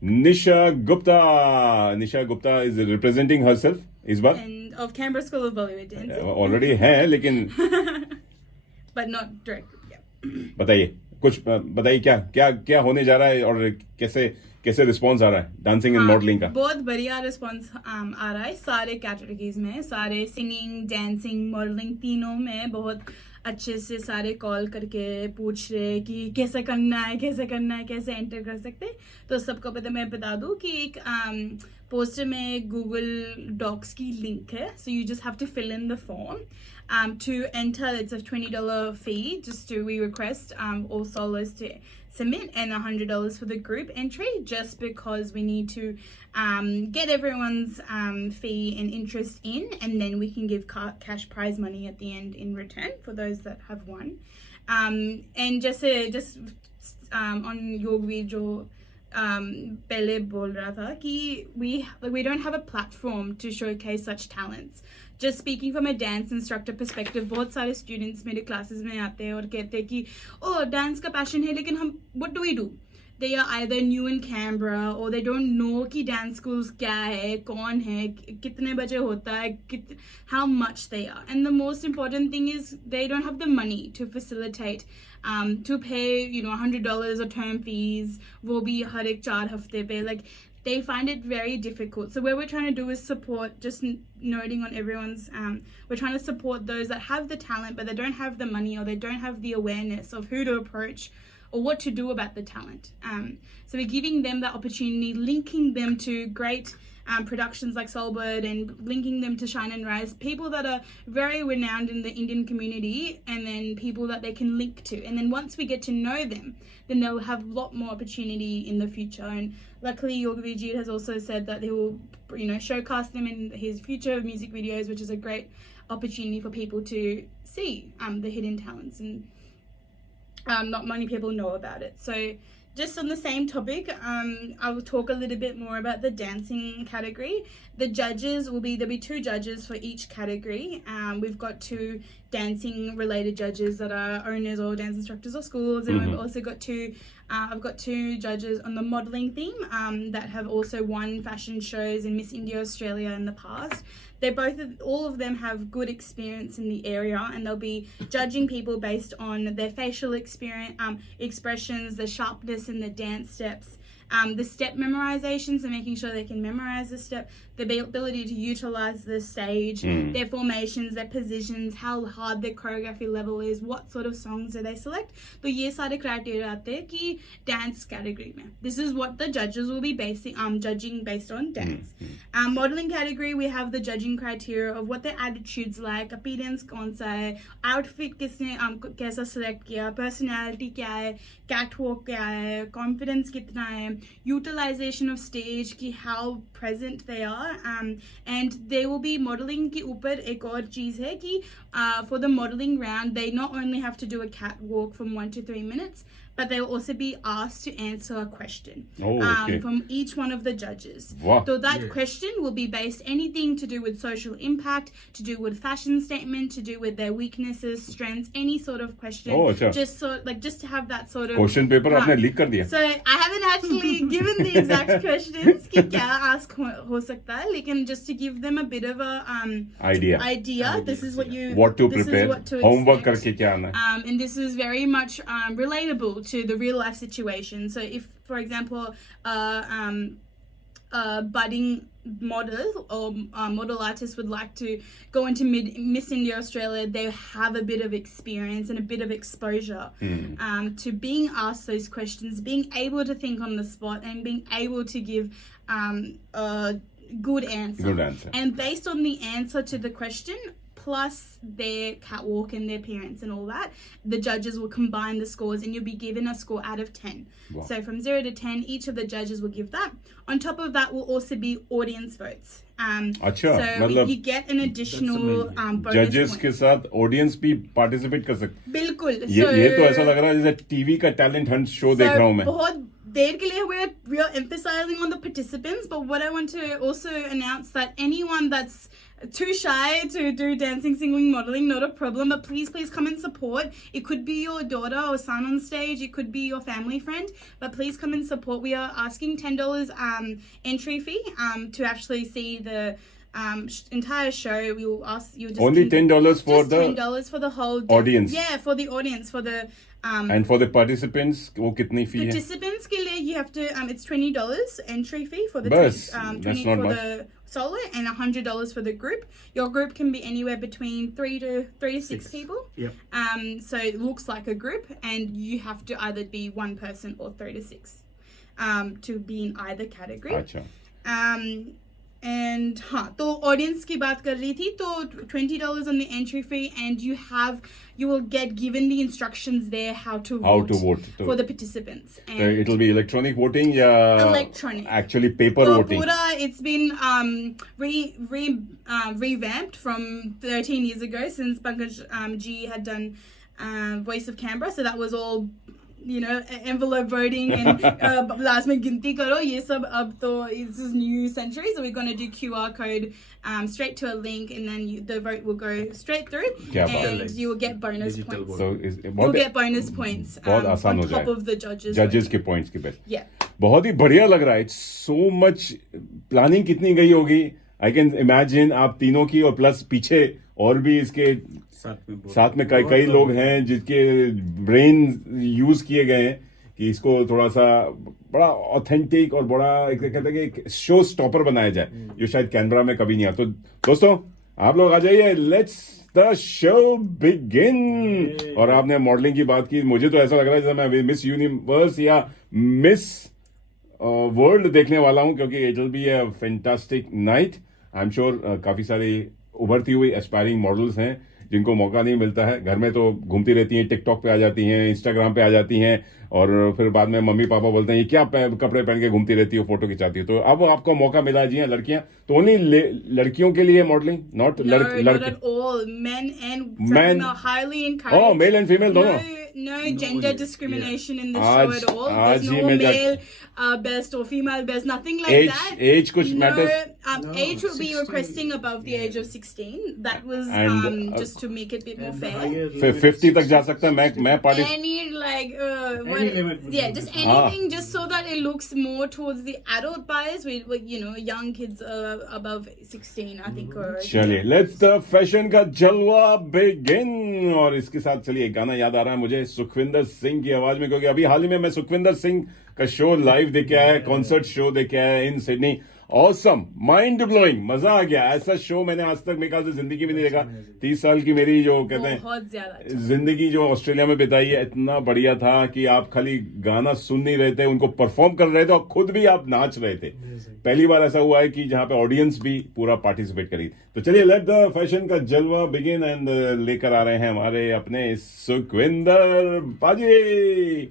निशा गुप्ता। निशा गुप्ता इज रिप्रेजेंटिंग हरसेल्फ इस बार। And of Canberra School of Bollywood Dancing. Already हैं, लेकिन But not directly, yeah. बताइए कुछ, बताइए क्या क्या क्या होने जा रहा है, और कैसे कैसे रिस्पॉन्स आ रहा है डांसिंग एंड मॉडलिंग का। बहुत बढ़िया रिस्पॉन्स आ रहा है सारे कैटेगरीज में, सारे सिंगिंग, डांसिंग, मॉडलिंग, तीनों में बहुत अच्छे से सारे कॉल करके पूछ रहे कि कैसे करना है, कैसे करना है, कैसे एंटर कर सकते हैं। तो सबको पता, मैं बता दूं कि एक पोस्टर में गूगल डॉक्स की लिंक है, so you just have to fill in the form to enter. It's a $20 fee just to, we request all solos to submit, and $100 for the group entry, just because we need to get everyone's fee and interest in, and then we can give cash prize money at the end in return for those that have won. And just on your video, पहले बोल रहा था कि we don't have a platform to showcase such talents. Just speaking from a dance instructor perspective, बहुत सारे students मेरे classes में आते हैं और कहते हैं कि oh, dance का passion है, लेकिन हम what do we do? They are either new in Canberra, or they don't know कि dance schools क्या है, कौन है, कितने बजे होता है, how much they are. And the most important thing is they don't have the money to facilitate, to pay, $100 or term fees, वो भी हर एक 4 हफ्ते पे, like they find it very difficult. So what we're trying to do is support, just noting on everyone's, we're trying to support those that have the talent but they don't have the money, or they don't have the awareness of who to approach or what to do about the talent. So we're giving them that opportunity, linking them to great productions like Soulbird, and linking them to Shine and Rise, people that are very renowned in the Indian community, and then people that they can link to. And then once we get to know them, then they'll have a lot more opportunity in the future. And luckily, Yogavijit has also said that he will, showcase them in his future music videos, which is a great opportunity for people to see the hidden talents, and not many people know about it. So just on the same topic, I will talk a little bit more about the dancing category. The judges there'll be 2 judges for each category. We've got 2 dancing related judges that are owners or dance instructors or schools, and we've also got I've got 2 judges on the modeling theme that have also won fashion shows in Miss India Australia in the past. All of them have good experience in the area, and they'll be judging people based on their facial expressions, the sharpness in the dance steps, the step memorization, so making sure they can memorize the step, the ability to utilize the stage, their formations, their positions, how hard their choreography level is, what sort of songs do they select. तो ये सारे criteria आते हैं कि dance category में. This is what the judges will be judging based on dance. Modeling category, we have the judging criteria of what their attitudes like, appearance कौन सा है, outfit किसने कैसा select किया, personality क्या है, catwalk क्या है, confidence कितना है, utilization of stage की how present they are, and they will be modeling के ऊपर एक और चीज़ है कि for the modeling round they not only have to do a catwalk from 1 to 3 minutes, but they will also be asked to answer a question from each one of the judges. Wow. So that question will be based anything to do with social impact, to do with fashion statement, to do with their weaknesses, strengths, any sort of question. Oh, अच्छा. Just to have that sort of question paper आपने leak कर दिया। So I haven't actually exactly given the exact questions कि क्या ask हो सकता है, लेकिन just to give them a bit of a idea. This is what you what to this is prepare, what to homework expect. करके क्या आना है. And this is very much relatable to the real life situation. So if, for example, budding model or model artist would like to go into Miss India Australia, they have a bit of experience and a bit of exposure to being asked those questions, being able to think on the spot and being able to give a good answer. Good answer. And based on the answer to the question, plus their catwalk and their appearance and all that, the judges will combine the scores and you'll be given a score out of 10. Wow. So from 0 to 10, each of the judges will give that. On top of that will also be audience votes. अच्छा, so मतलब you get an additional bonus जजेस point. के साथ audience भी participate कर सकते. बिल्कुल. ये तो ऐसा लग रहा है जैसे टीवी का टैलेंट हंट शो देख रहा हूँ मैं. बहुत देर के लिए we are emphasizing on the participants, but what I want to also announce that anyone that's too shy to do dancing, singing, modeling, not a problem, but please come and support. It could be your daughter or son on stage, it could be your family friend, but please come and support. We are asking $10 entry fee to actually see the entire show. We will ask you just Only $10 for just the $10 for the whole audience. Yeah, for the audience, for the and for the participants वो कितनी फी है? participants के लिए you have to it's $20 entry fee for the बस, team, that's 20 not for much. the solo and $100 for the group. Your group can be anywhere between 3 to 6 people. Yep. So it looks like a group, and you have to either be one person or 3 to 6 to be in either category. अच्छा. And तो audience की बात कर रही थी, तो $20 on the entry fee, and you will get given the instructions there how to vote for the participants. And It will be electronic voting या Electronic. actually paper तो voting? पूरा it's been revamped from 13 years ago since Pankaj G had done Voice of Canberra, so that was all envelope voting and last में गिनती करो, ये सब अब तो this is new century, so we're going to do QR code straight to a link, and then the vote will go straight through, and you will get bonus Digital points. vote. So You'll get bonus points बहुत आसान on हो top जाएगा. of the judges के voting. Points के base. Yeah. बहुत ही बढ़िया लग रहा है. इट्स सो मच प्लानिंग कितनी गई होगी. आई कैन इमेजिन आप तीनों की और प्लस पीछे और भी इसके साथ में कई लोग हैं जिसके ब्रेन यूज किए गए हैं कि इसको थोड़ा सा बड़ा ऑथेंटिक और बड़ा कहते हैं कि शो स्टॉपर बनाया जाए, जो शायद कैनबरा में कभी नहीं आया. तो दोस्तों आप लोग आ जाइए, लेट्स द शो बिगिन. और आपने मॉडलिंग की बात की, मुझे तो ऐसा लग रहा है जैसे मैं मिस यूनिवर्स या मिस वर्ल्ड देखने वाला हूं, क्योंकि it will be a fantastic night. I am sure काफी सारी उभरती हुई एस्पायरिंग मॉडल्स हैं जिनको मौका नहीं मिलता है. घर में तो घूमती रहती हैं, टिकटॉक पे आ जाती हैं, इंस्टाग्राम पे आ जाती हैं, और फिर बाद में मम्मी पापा बोलते हैं ये क्या कपड़े पहन के घूमती रहती हो, फोटो खिंचाती हो. तो अब आपको मौका मिला जी. लड़कियां तो ओनली लड़कियों के लिए मॉडलिंग, नॉट लड़के? Not at all. Men and women are highly encouraged. Oh, male and female दोनों. No gender discrimination in the आज- show at all. आज There's ही no मैं male best or female best, nothing like Age- that. age कुछ no, matters? Age will be requesting above the age of 16. That was And, just to make it a bit more And the fair. higher फिर 50 तक जा सकता है. मैं party Any like Any limit would yeah, be just good. anything, just so that it looks more towards the adult buyers. With young kids above 16, I think. Or चलिए, let's the fashion का जलवा begin. और इसके साथ चलिए एक गाना याद आ रहा है मुझे सुखविंदर सिंह की आवाज में, क्योंकि अभी हाल ही में मैं सुखविंदर सिंह का शो लाइव देख के आया, कॉन्सर्ट शो देख के आया in Sydney. Awesome, mind blowing, मजा आ गया. ऐसा शो मैंने आज तक मेरे ख्याल से जिंदगी में नहीं देखा. 30 साल की मेरी जो कहते हैं बहुत ज्यादा जिंदगी जो ऑस्ट्रेलिया में बिताई है, इतना बढ़िया था कि आप खाली गाना सुन नहीं रहे थे, उनको परफॉर्म कर रहे थे और खुद भी आप नाच रहे थे. पहली बार ऐसा हुआ है कि जहां पे ऑडियंस भी पूरा पार्टिसिपेट करी. तो चलिए, लेट द फैशन का जलवा बिगिन, एंड लेकर आ रहे हैं हमारे अपने सुखविंदर पाजी.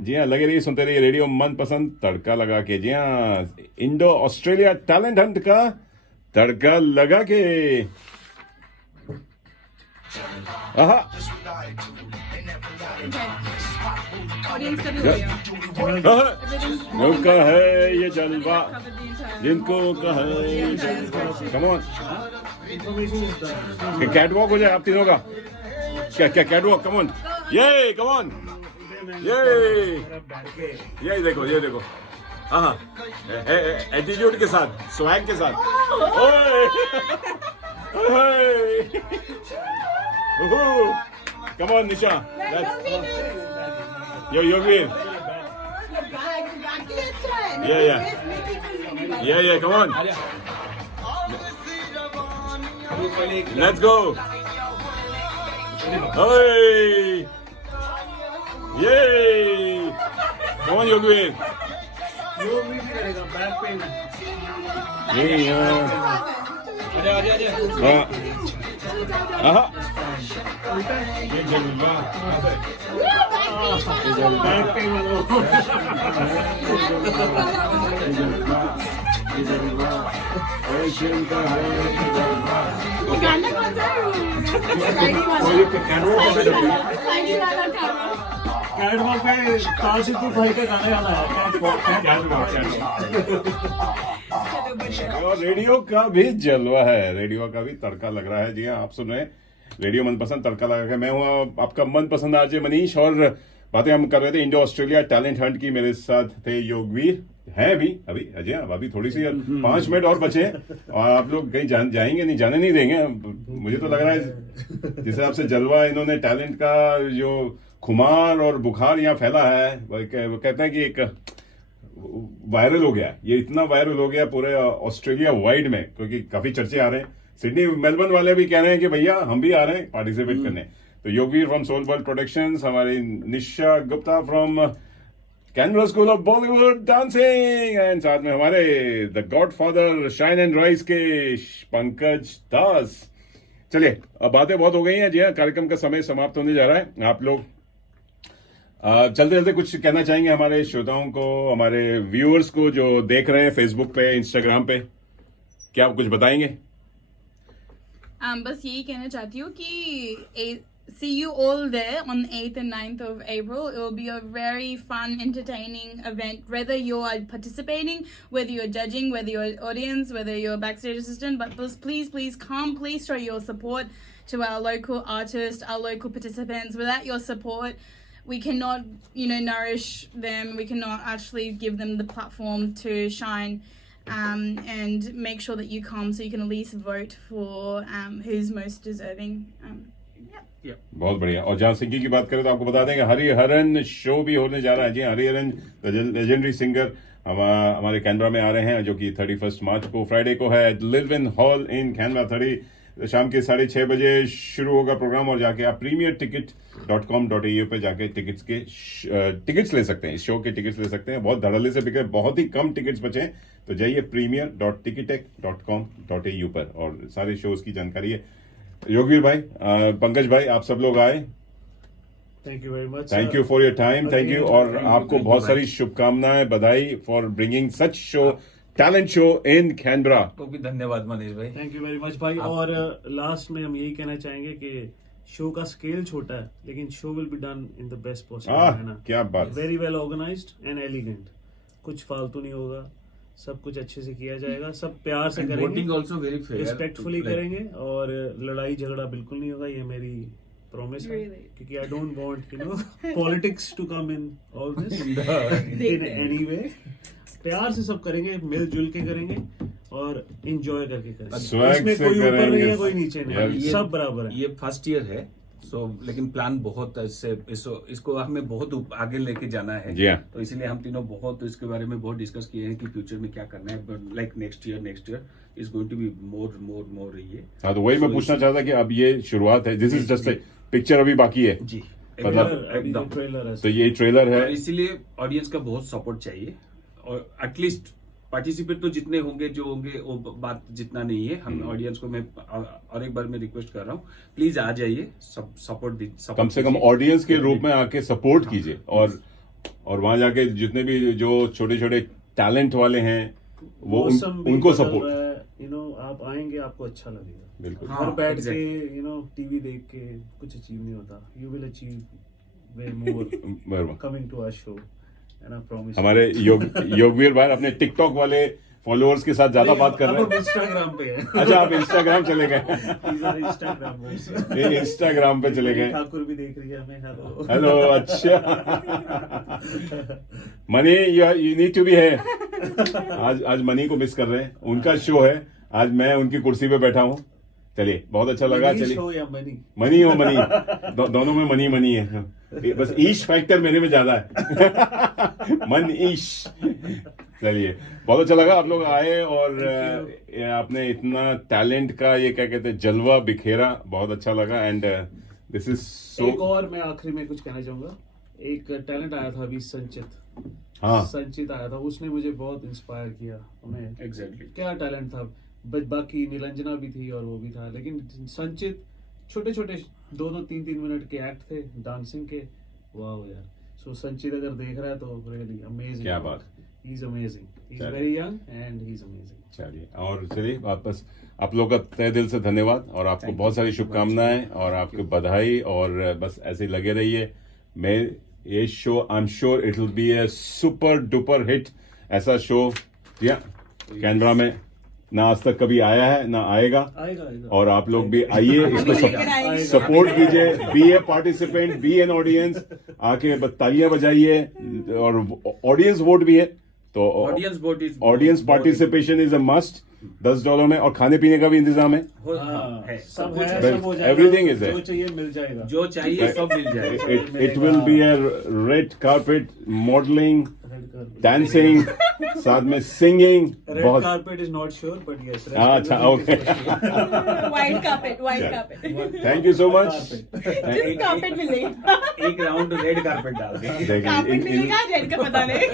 जी हाँ, लगे रहिए, सुनते रहिए रेडियो मनपसंद तड़का लगा के. जी हाँ, इंडो ऑस्ट्रेलिया टैलेंट हंट का तड़का लगा के. आहा, ऑडियंस का भी हो गया. आहा, नौका है ये जलवा जिनको कहा है जलवा. Come on, Information is done. Catwalk हो जाए आप तीनों का. क्या कैटवॉक? कम ऑन, ये कम ऑन. ये बैठ के ये देखो हाँ एटीट्यूड के साथ स्वैग के साथ ओए come on Nisha yo Yogveer yeah come on let's go hey yay come on Yogveer योग भी करेगा बैक पेन ये जलवा बैक पेन गाना कौन सा कैटवॉक पे तालसिद्धू भाई का गाना याद आया और रेडियो का भी जलवा है, रेडियो का भी तड़का लग रहा है। जी हाँ, आप सुन रहे हैं रेडियो मनपसंद तड़का लगा के। मैं हूँ आपका मनपसंद आरजे मनीष और बातें हम कर रहे थे इंडो ऑस्ट्रेलिया टैलेंट हंट की। मेरे साथ थे योगवीर हैं अभी अजय, अभी थोड़ी सी 5 मिनट और बचे और आप लोग कहीं जाएंगे नहीं, जाने नहीं देंगे। मुझे तो लग रहा है जिस हिसाब से जलवा इन्होंने टैलेंट का जो खुमार और बुखार यहाँ फैला है, वो कहते हैं कि एक वायरल हो गया। ये इतना वायरल हो गया पूरे ऑस्ट्रेलिया वाइड में, क्योंकि काफी चर्चे आ रहे हैं। सिडनी मेलबर्न वाले भी कह रहे हैं कि भैया हम भी आ रहे हैं पार्टिसिपेट करने। तो Yogveer from Soul World Productions, हमारी Nisha Gupta from Canberra School of Bollywood Dancing, and साथ में हमारे the godfather Shine and Rise के पंकज दास। चलिए, अब बातें बहुत हो गई हैं। जी हाँ, कार्यक्रम का समय समाप्त होने जा रहा है। आप लोग चलते चलते कुछ कहना चाहेंगे हमारे श्रोताओं को, हमारे व्यूअर्स को जो देख रहे हैं फेसबुक पे, इंस्टाग्राम पे, क्या आप कुछ बताएंगे? बस यही कहना चाहती हूँ कि see you all there on 8th and 9th of April. It will be a very fun, entertaining event, whether you're participating, whether you're judging, whether you're audience, whether you're a backstage assistant. But please come, please show your support to our local artists, our local participants. Without your support, we cannot, nourish them. We cannot actually give them the platform to shine. And make sure that you come so you can at least vote for who's most deserving. बहुत बढ़िया। और जहां singing की बात करें तो आपको बता देंगे हरिहरन शो भी होने जा रहा है। जी, हरिहरन लेजेंडरी सिंगर हमारे कैनबरा में आ रहे हैं, जो कि 31 मार्च को फ्राइडे को है लिलविन हॉल इन कैनबरा। शाम के 6:30 बजे शुरू होगा प्रोग्राम। और जाके आप premierticket.com.au पे जाके टिकट्स ले सकते हैं, इस शो के टिकट्स ले सकते हैं। बहुत धड़ल्ले से बिके, बहुत ही कम टिकट्स बचे हैं। तो जाइए premier.ticketek.com.au पर और सारे शोज की जानकारी है। योगवीर भाई, पंकज भाई, आप सब लोग आए, thank you very much, thank you for your time, thank you. और आपको बहुत सारी शुभकामनाएं, बधाई for bringing such show, talent show in Canberra. आपको भी धन्यवाद मनीष भाई, थैंक यू वेरी मच भाई। और लास्ट में हम यही कहना चाहेंगे कि शो का स्केल छोटा है, लेकिन show will be done in the best possible manner. क्या बात, very well organised and elegant. कुछ फालतू नहीं होगा, सब कुछ अच्छे से किया जाएगा, सब प्यार से करेंगे, voting also very fair, respectfully करेंगे और लड़ाई झगड़ा बिल्कुल नहीं होगा। ये मेरी प्रॉमिस है, क्योंकि I don't want politics to come in all this in any way. प्यार से सब करेंगे, मिलजुल के करेंगे और एंजॉय करके करेंगे। इसमें कोई ऊपर नहीं है, कोई नीचे नहीं है, सब बराबर है। ये फर्स्ट ईयर है, लेकिन प्लान बहुत इसको हमें बहुत आगे लेके जाना है। तो इसलिए हम तीनों बहुत इसके बारे में बहुत डिस्कस किए हैं कि फ्यूचर में क्या करना है। But like next year is going to be more ये। हाँ, तो वही मैं पूछना चाहता कि अब ये शुरुआत है, दिस इज जस्ट पिक्चर अभी बाकी है जी, मतलब ट्रेलर है, तो ये ट्रेलर है। इसीलिए ऑडियंस का बहुत सपोर्ट चाहिए और एटलीस्ट पार्टिसिपेट तो जितने होंगे जो होंगे वो बात जितना नहीं है। हम ऑडियंस को मैं और एक बार मैं रिक्वेस्ट कर रहा हूँ, प्लीज आ जाइए, सब सपोर्ट कम से कम ऑडियंस के रूप में आके सपोर्ट कीजिए। और वहां जाके जितने भी जो छोटे छोटे टैलेंट वाले हैं वो उनको सपोर्ट, आप आएंगे, आपको अच्छा लगेगा। बिल्कुल, घर बैठ के टीवी देख के कुछ अचीव नहीं होता। You will achieve way more coming to our show. हमारे योगवीर भाई अपने टिकटॉक वाले फॉलोअर्स के साथ ज्यादा बात कर रहे अब हैं। इंस्टाग्राम पे है। अच्छा, आप इंस्टाग्राम चले गए। These are Instagram boys। ये इंस्टाग्राम पे चले गए। ठाकुर भी देख रही है हमें। हेलो हेलो, अच्छा। Money, you need to be है। आज मनी को मिस कर रहे हैं, उनका शो है, आज मैं उनकी कुर्सी पे बैठा हूँ। चलिए, बहुत अच्छा लगा। चलिए, शो या मनी? मनी हो मनी, दोनों में मनी मनी है, बस ईश फैक्टर मेरे में ज्यादा है। मन ईश। चलिए, बहुत अच्छा लगा आप लोग आए और आपने इतना टैलेंट का ये क्या कहते हैं जलवा बिखेरा, बहुत अच्छा लगा। And this is so. एक और मैं आखिरी में कुछ कहना चाहूंगा। एक टैलेंट आया था अभी, संचित। हाँ, संचित आया था, उसने मुझे बहुत इंस्पायर किया। हमें एग्जैक्टली। क्या टैलेंट था। बाकी निरंजना भी थी और वो भी था, लेकिन संचित छोटे छोटे 2-3 मिनट के एक्ट थे डांसिंग के। वाह यार। सो संचित अगर देख रहा है तो रियली अमेजिंग। क्या बात। He is amazing, he is चलिए। Very young and he is amazing. चलिए, और चलिए वापस आप लोग का तहे दिल से धन्यवाद और आपको Thank बहुत you. सारी शुभकामनाएं और आपको बधाई, और बस ऐसे ही लगे रहिए। मैं ये show I am sure it will be A super duper hit. ऐसा शो या कैनबरा में ना आज तक कभी आया है ना आएगा, आएगा। और आप लोग भी आइए, इसको लेकर आएंगे। सपोर्ट कीजिए, be a participant, be an audience, आके तालियां बजाइए, और ऑडियंस वोट भी है, तो audience vote is audience participation is a must. $10 में, और खाने पीने का भी इंतजाम है। है सब कुछ है, है। सब हो जाएगा। Everything is there. जो चाहिए मिल जाएगा। जो चाहिए सब मिल जाएगा। It will be a red carpet, modeling, dancing, साथ में singing, रेड बहुत carpet is not sure but yes. अच्छा, okay. White carpet, white carpet। Thank you so much. Just carpet मिलेगा। एक राउंड रेड कारपेट डाल दे। देखिए, Carpet मिलेगा, red का पता नहीं।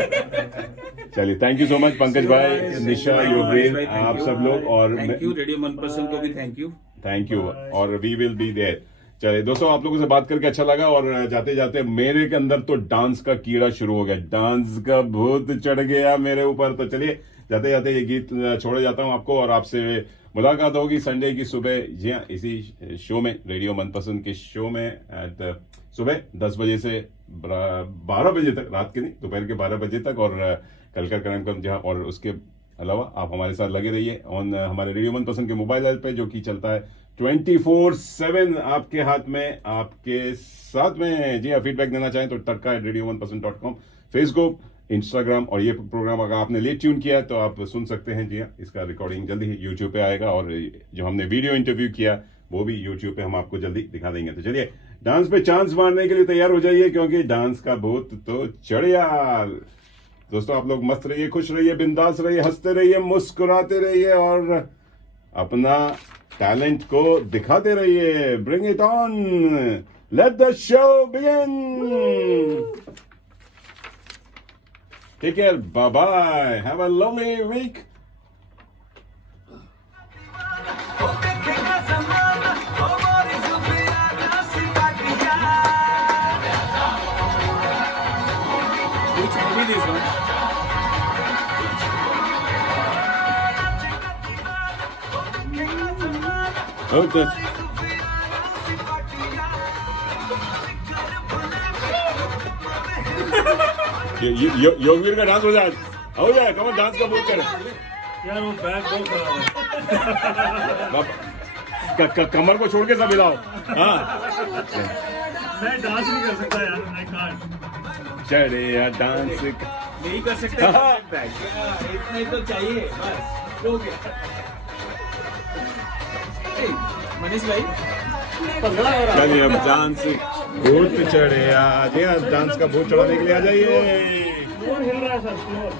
चलिए, thank you so much Pankaj भाई, निशा, योगेश, आप सब लोग, और थैंक यू रेडियो मनपसंद को भी थैंक यू। थैंक यू, और वी विल बी देयर। चलिए दोस्तों, आप लोगों से बात करके अच्छा लगा, और जाते जाते मेरे के अंदर तो डांस का कीड़ा शुरू हो गया, डांस का भूत चढ़ गया मेरे ऊपर। तो चलिए, जाते जाते ये गीत छोड़े जाता हूं आपको, और आपसे मुलाकात होगी संडे की सुबह, जी हाँ, इसी शो में, रेडियो मनपसंद के शो में, एट सुबह 10 बजे से 12 बजे तक, रात के नहीं, दोपहर के 12 बजे तक, और कल का कार्यक्रम जहाँ, और उसके अलावा आप हमारे साथ लगे रहिए ऑन हमारे रेडियो मनपसंद के मोबाइल ऐप पे, जो कि चलता है 24/7 आपके हाथ में, आपके साथ में। जी हाँ, फीडबैक देना चाहें तो tadka@radiomanpasand.com, फेसबुक, इंस्टाग्राम, और ये प्रोग्राम अगर आपने लेट ट्यून किया है तो आप सुन सकते हैं। जी हाँ, इसका रिकॉर्डिंग जल्दी ही यूट्यूब पे आएगा, और जो हमने वीडियो इंटरव्यू किया वो भी यूट्यूब पे हम आपको जल्दी दिखा देंगे। तो चलिए, डांस पे चांस मारने के लिए तैयार हो जाइए, क्योंकि डांस का भूत तो चढ़िया। दोस्तों, आप लोग मस्त रहिए, खुश रहिए, बिंदास रहिए, हंसते रहिए, मुस्कुराते रहिए, और अपना टैलेंट को दिखाते रहिए। Bring it on, let the show begin. Take care, bye bye, have a lovely week. Which movie this one? Okay. Yogveer का डांस हो जाए, कमर डांस का भूत कर। यार वो बैग बहुत खराब है। कमर को छोड़ के सब हिलाओ। हाँ, मैं डांस नहीं कर सकता यार, आई कांट। चढ़े या डांस। नहीं कर सकते। इतना ही तो चाहिए बस। हो गया। ए, मनीष भाई, चलिए, अब डांस भूत चढ़े, आज डांस का भूत चढ़ाने के लिए आ जाइए। फ्लोर हिल रहा है सर, फ्लोर।